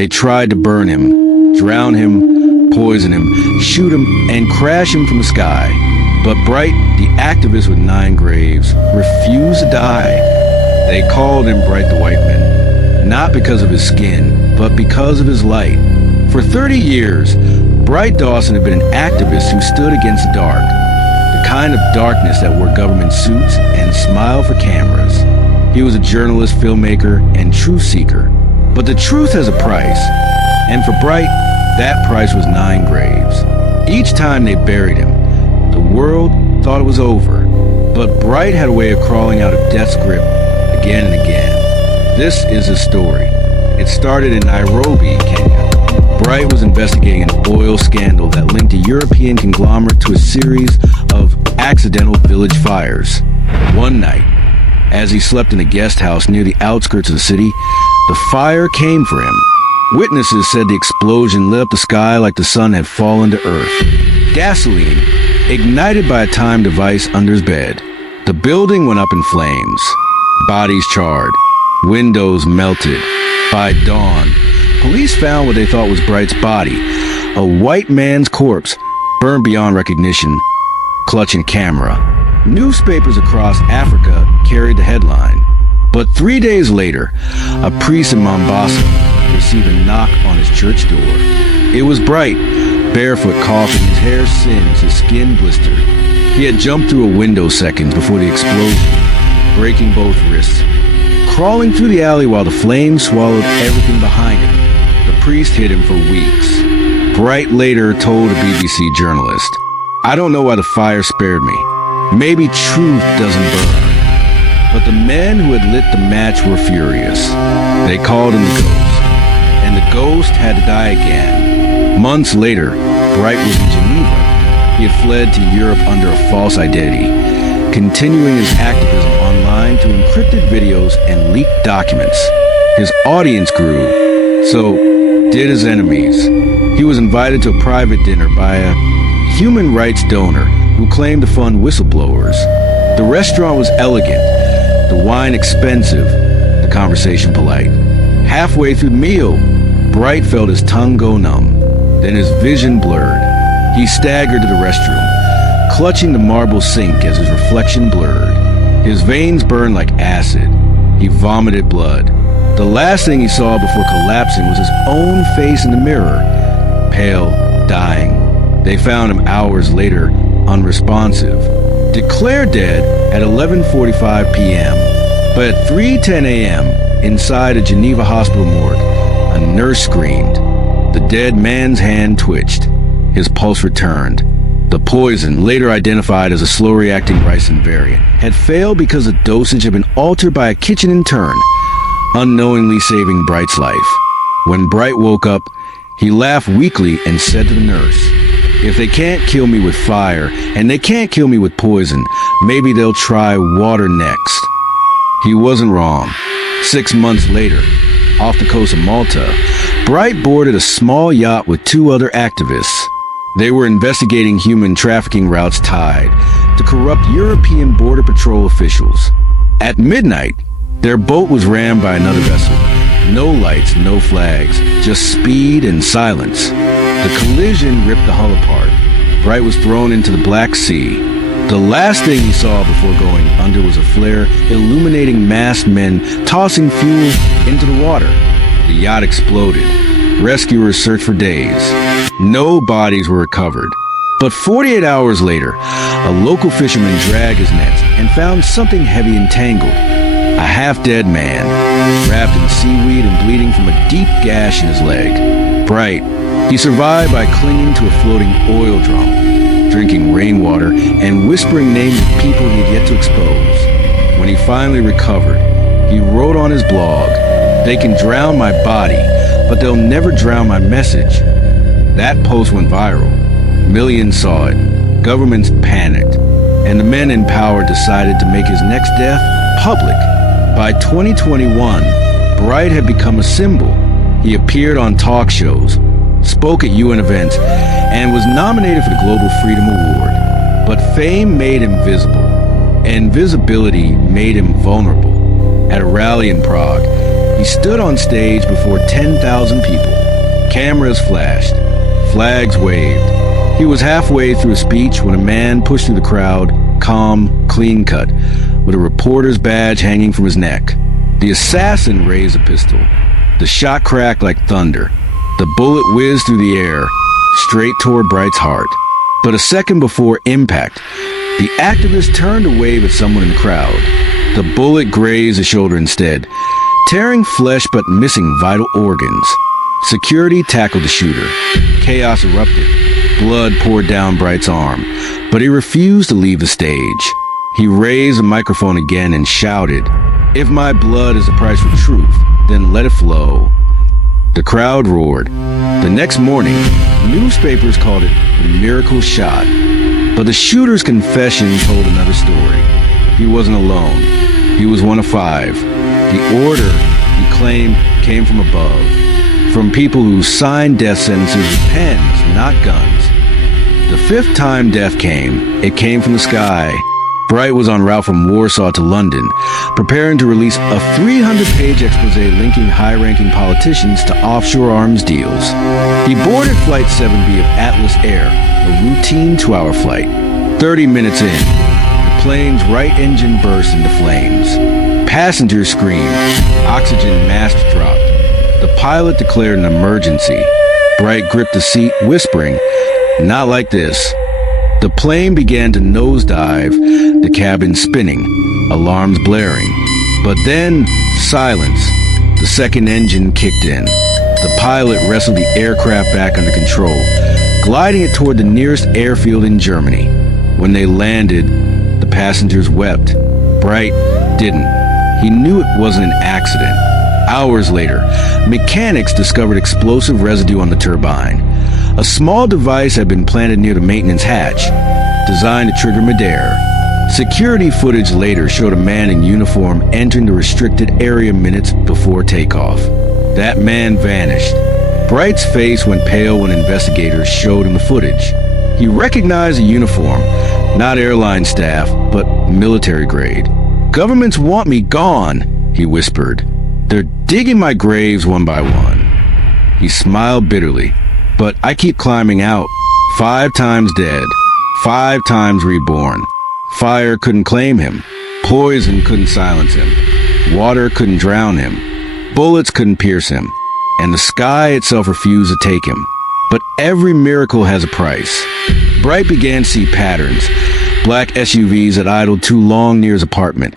They tried to burn him, drown him, poison him, shoot him, and crash him from the sky. But Bright, the activist with 9 graves, refused to die. They called him Bright the White Man, not because of his skin, but because of his light. For 30 years, Bright Dawson had been an activist who stood against the dark, the kind of darkness that wore government suits and smiled for cameras. He was a journalist, filmmaker, and truth seeker. But the truth has a price, and for Bright, that price was 9 graves. Each time they buried him, the world thought it was over, but Bright had a way of crawling out of death's grip again and again. This is his story. It started in Nairobi, Kenya. Bright was investigating an oil scandal that linked a European conglomerate to a series of accidental village fires. One night, as he slept in a guest house near the outskirts of the city, the fire came for him. Witnesses said the explosion lit up the sky like the sun had fallen to earth. Gasoline, ignited by a timed device under his bed. The building went up in flames. Bodies charred. Windows melted. By dawn, police found what they thought was Bright's body, a white man's corpse, burned beyond recognition, clutching a camera. Newspapers across Africa carried the headline. But 3 days later, a priest in Mombasa received a knock on his church door. It was Bright, barefoot, coughing, his hair singed, his skin blistered. He had jumped through a window seconds before the explosion, breaking both wrists. Crawling through the alley while the flames swallowed everything behind him, the priest hid him for weeks. Bright later told a BBC journalist, "I don't know why the fire spared me. Maybe truth doesn't burn." But the men who had lit the match were furious. They called him the Ghost, and the ghost had to die again. Months later, Bright was in Geneva. He had fled to Europe under a false identity, continuing his activism online through encrypted videos and leaked documents. His audience grew, so did his enemies. He was invited to a private dinner by a human rights donor who claimed to fund whistleblowers. The restaurant was elegant, the wine expensive, the conversation polite. Halfway through the meal, Bright felt his tongue go numb. Then his vision blurred. He staggered to the restroom, clutching the marble sink as his reflection blurred. His veins burned like acid. He vomited blood. The last thing he saw before collapsing was his own face in the mirror, pale, dying. They found him hours later, unresponsive. Declared dead at 11:45 p.m. But at 3:10 a.m., inside a Geneva hospital morgue, a nurse screamed. The dead man's hand twitched. His pulse returned. The poison, later identified as a slow-reacting ricin variant, had failed because the dosage had been altered by a kitchen intern, unknowingly saving Bright's life. When Bright woke up, he laughed weakly and said to the nurse, "If they can't kill me with fire, and they can't kill me with poison, maybe they'll try water next." He wasn't wrong. 6 months later, off the coast of Malta, Bright boarded a small yacht with 2 other activists. They were investigating human trafficking routes tied to corrupt European Border Patrol officials. At midnight, their boat was rammed by another vessel. No lights, no flags, just speed and silence. The collision ripped the hull apart. Bright was thrown into the Black Sea. The last thing he saw before going under was a flare illuminating masked men tossing fuel into the water. The yacht exploded. Rescuers searched for days. No bodies were recovered. But 48 hours later, a local fisherman dragged his nets and found something heavy and tangled. A half-dead man, wrapped in seaweed and bleeding from a deep gash in his leg. Bright, he survived by clinging to a floating oil drum, drinking rainwater, and whispering names of people he had yet to expose. When he finally recovered, he wrote on his blog, "They can drown my body, but they'll never drown my message." That post went viral. Millions saw it. Governments panicked. And the men in power decided to make his next death public. By 2021, Bright had become a symbol. He appeared on talk shows, spoke at UN events, and was nominated for the Global Freedom Award. But fame made him visible, and visibility made him vulnerable. At a rally in Prague, He stood on stage before 10,000 people. Cameras flashed. Flags waved. He was halfway through a speech when a man pushed through the crowd, calm, clean-cut, with a reporter's badge hanging from his neck. The assassin raised a pistol. The shot cracked like thunder. The bullet whizzed through the air, straight toward Bright's heart. But a second before impact, the activist turned to wave at someone in the crowd. The bullet grazed the shoulder instead, tearing flesh but missing vital organs. Security tackled the shooter. Chaos erupted. Blood poured down Bright's arm, but he refused to leave the stage. He raised the microphone again and shouted, "If my blood is the price for truth, then let it flow." The crowd roared. The next morning, newspapers called it the miracle shot. But the shooter's confession told another story. He wasn't alone. He was one of 5. The order, he claimed, came from above. From people who signed death sentences with pens, not guns. The 5th time death came, it came from the sky. Bright was en route from Warsaw to London, preparing to release a 300-page expose linking high-ranking politicians to offshore arms deals. He boarded Flight 7B of Atlas Air, a routine 2-hour flight. 30 minutes in, the plane's right engine burst into flames. Passengers screamed. Oxygen mask dropped. The pilot declared an emergency. Bright gripped the seat, whispering, "Not like this." The plane began to nosedive, the cabin spinning, alarms blaring. But then, silence. The second engine kicked in. The pilot wrestled the aircraft back under control, gliding it toward the nearest airfield in Germany. When they landed, the passengers wept. Bright didn't. He knew it wasn't an accident. Hours later, mechanics discovered explosive residue on the turbine. A small device had been planted near the maintenance hatch, designed to trigger midair. Security footage later showed a man in uniform entering the restricted area minutes before takeoff. That man vanished. Bright's face went pale when investigators showed him the footage. He recognized the uniform, not airline staff, but military grade. "Governments want me gone," he whispered. "They're digging my graves one by one." He smiled bitterly. "But I keep climbing out. 5 times dead. 5 times reborn. Fire couldn't claim him. Poison couldn't silence him. Water couldn't drown him. Bullets couldn't pierce him. And the sky itself refused to take him. But every miracle has a price." Bright began to see patterns. Black SUVs that idled too long near his apartment.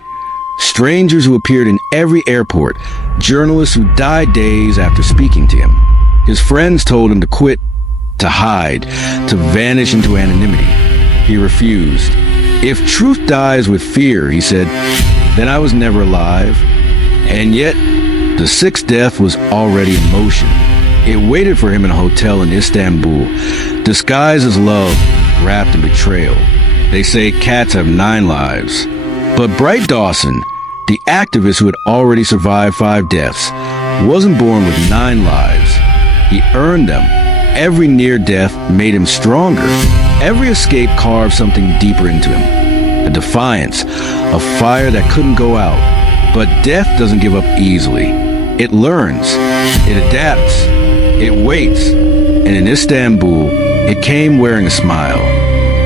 Strangers who appeared in every airport. Journalists who died days after speaking to him. His friends told him to quit, to hide, to vanish into anonymity. He refused. "If truth dies with fear," he said, "then I was never alive." And yet, the 6th death was already in motion. It waited for him in a hotel in Istanbul, disguised as love, wrapped in betrayal. They say cats have 9 lives. But Bright Dawson, the activist who had already survived 5 deaths, wasn't born with 9 lives. He earned them. Every near death made him stronger. Every escape carved something deeper into him. A defiance, a fire that couldn't go out. But death doesn't give up easily. It learns. It adapts. It waits. And in Istanbul, it came wearing a smile.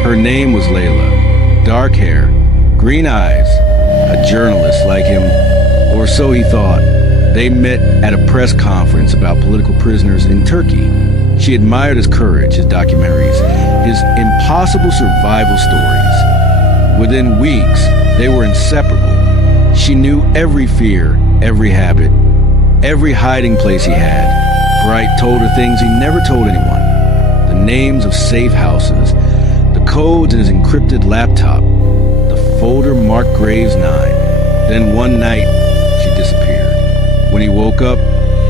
Her name was Layla. Dark hair, green eyes, a journalist like him, or so he thought. They met at a press conference about political prisoners in Turkey. She admired his courage, his documentaries, his impossible survival stories. Within weeks, they were inseparable. She knew every fear, every habit, every hiding place he had. Bright told her things he never told anyone. The names of safe houses, the codes in his encrypted laptop, the folder marked Graves 9. Then one night, she disappeared. When he woke up,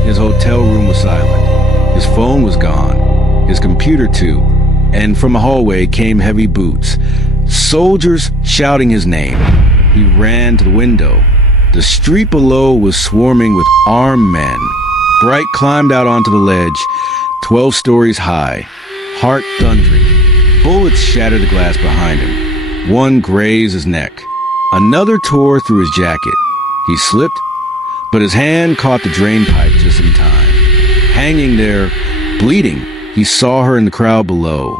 his hotel room was silent. His phone was gone, his computer too, and from a hallway came heavy boots. Soldiers shouting his name. He ran to the window. The street below was swarming with armed men. Bright climbed out onto the ledge, 12 stories high, heart thundering. Bullets shattered the glass behind him. One grazed his neck. Another tore through his jacket. He slipped, but his hand caught the drain pipe just in time. Hanging there, bleeding, he saw her in the crowd below.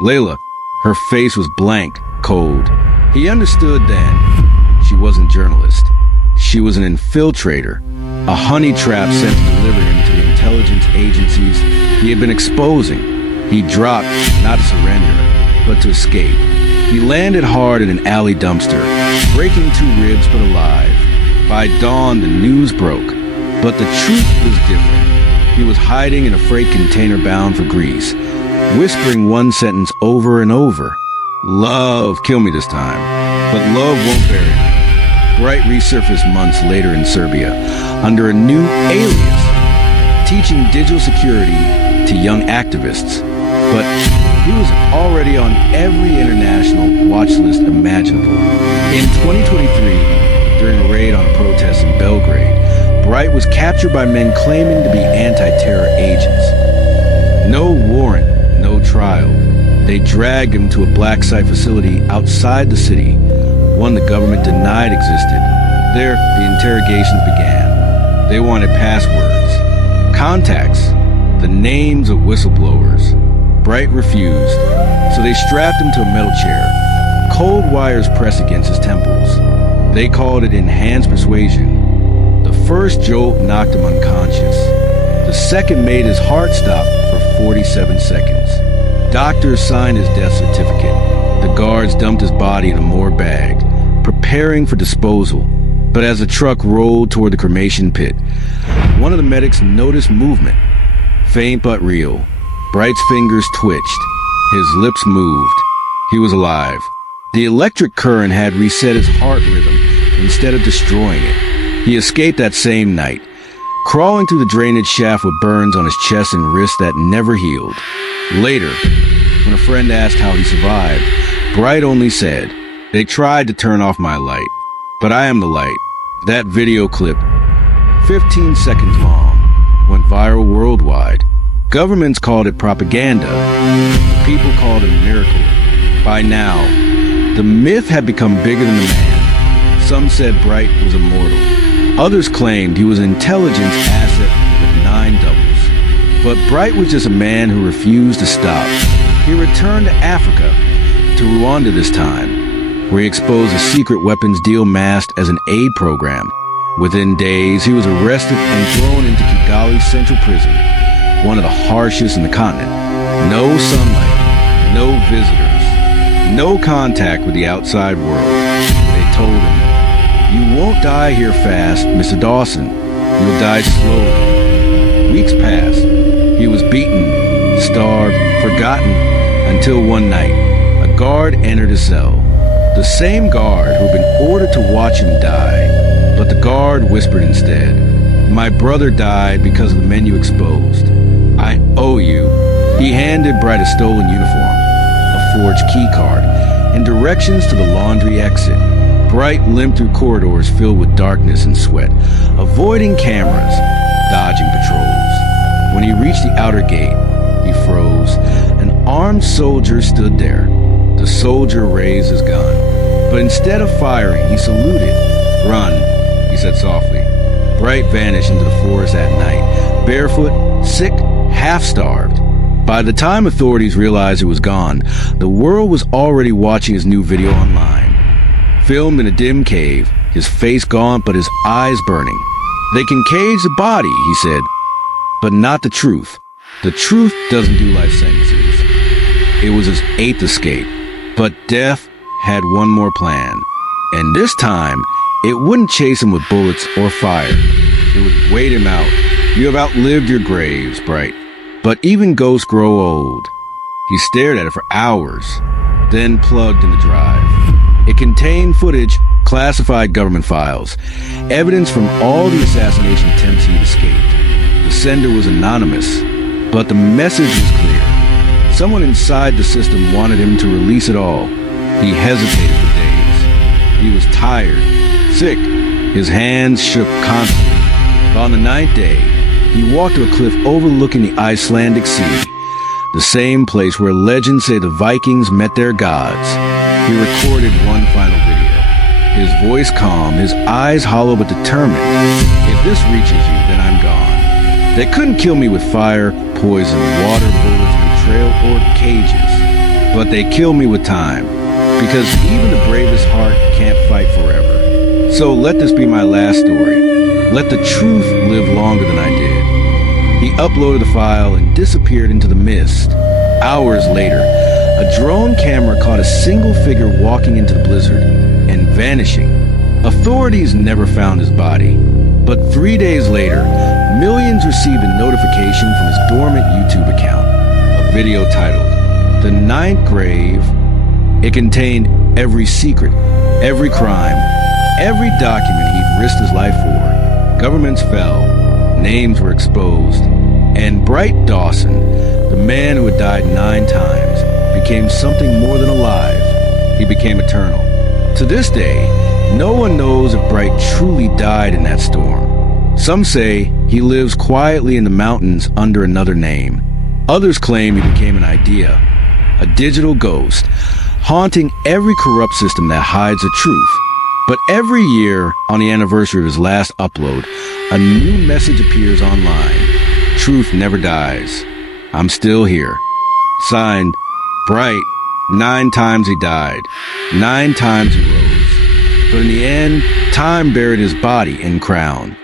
Layla, her face was blank, cold. He understood then. She wasn't a journalist. She was an infiltrator, a honey trap sent to deliver him to the intelligence agencies he had been exposing. He dropped, not to surrender, but to escape. He landed hard in an alley dumpster, breaking 2 ribs but alive. By dawn, the news broke, but the truth was different. He was hiding in a freight container bound for Greece, whispering one sentence over and over. Love, kill me this time. But love won't bury me. Bright resurfaced months later in Serbia, under a new alias, teaching digital security to young activists. But he was already on every international watch list imaginable. In 2023, during a raid on a protest in Belgrade, Bright was captured by men claiming to be anti-terror agents. No warrant, no trial. They dragged him to a black site facility outside the city, one the government denied existed. There, the interrogations began. They wanted passwords, contacts, the names of whistleblowers. Bright refused, so they strapped him to a metal chair, cold wires pressed against his temples. They called it enhanced persuasion. The first jolt knocked him unconscious. The second made his heart stop for 47 seconds. Doctors signed his death certificate. The guards dumped his body in a morgue bag, preparing for disposal. But as the truck rolled toward the cremation pit, one of the medics noticed movement. Faint but real. Bright's fingers twitched. His lips moved. He was alive. The electric current had reset his heart rhythm instead of destroying it. He escaped that same night, crawling through the drainage shaft with burns on his chest and wrists that never healed. Later, when a friend asked how he survived, Bright only said, "They tried to turn off my light, but I am the light." That video clip, 15 seconds long, went viral worldwide. Governments called it propaganda. People called it a miracle. By now, the myth had become bigger than the man. Some said Bright was immortal. Others claimed he was an intelligence asset with 9 doubles. But Bright was just a man who refused to stop. He returned to Africa, to Rwanda this time, where he exposed a secret weapons deal masked as an aid program. Within days, he was arrested and thrown into Kigali's central prison, one of the harshest in the continent. No sunlight, no visitors, no contact with the outside world. They told him, "You won't die here fast, Mr. Dawson. You'll die slowly." Weeks passed. He was beaten, starved, forgotten, until one night, a guard entered his cell. The same guard who had been ordered to watch him die. But the guard whispered instead, "My brother died because of the men you exposed. I owe you." He handed Bright a stolen uniform, a forged key card, and directions to the laundry exit. Bright limped through corridors filled with darkness and sweat, avoiding cameras, dodging patrols. When he reached the outer gate, he froze. An armed soldier stood there. The soldier raised his gun, but instead of firing, he saluted. "Run," he said softly. Bright vanished into the forest at night, barefoot, sick, half-starved. By the time authorities realized he was gone, the world was already watching his new video online. Filmed in a dim cave, his face gaunt but his eyes burning. "They can cage the body," he said, "but not the truth. The truth doesn't do life sentences." It was his 8th escape, but death had one more plan. And this time, it wouldn't chase him with bullets or fire. It would wait him out. "You have outlived your graves, Bright. But even ghosts grow old." He stared at it for hours, then plugged in the drive. It contained footage, classified government files, evidence from all the assassination attempts he'd escaped. The sender was anonymous, but the message was clear. Someone inside the system wanted him to release it all. He hesitated for days. He was tired, sick. His hands shook constantly. But on the 9th day, he walked to a cliff overlooking the Icelandic Sea, the same place where legends say the Vikings met their gods. He recorded one final video. His voice calm, his eyes hollow but determined. If this reaches you, then I'm gone. They couldn't kill me with fire, poison, water, bullets, betrayal, or cages. But they kill me with time, because even the bravest heart can't fight forever. So let this be my last story. Let the truth live longer than I did. He uploaded the file and disappeared into the mist. Hours later, a drone camera caught a single figure walking into the blizzard and vanishing. Authorities never found his body. But 3 days later, millions received a notification from his dormant YouTube account. A video titled, "The Ninth Grave." It contained every secret, every crime, every document he'd risked his life for. Governments fell, names were exposed, and Bright Dawson, the man who had died 9 times, became something more than alive. He became eternal. To this day, no one knows if Bright truly died in that storm. Some say he lives quietly in the mountains under another name. Others claim he became an idea, a digital ghost, haunting every corrupt system that hides the truth. But every year, on the anniversary of his last upload, a new message appears online. Truth never dies. I'm still here. Signed, Bright. 9 times he died. 9 times he rose. But in the end, time buried his body in crown.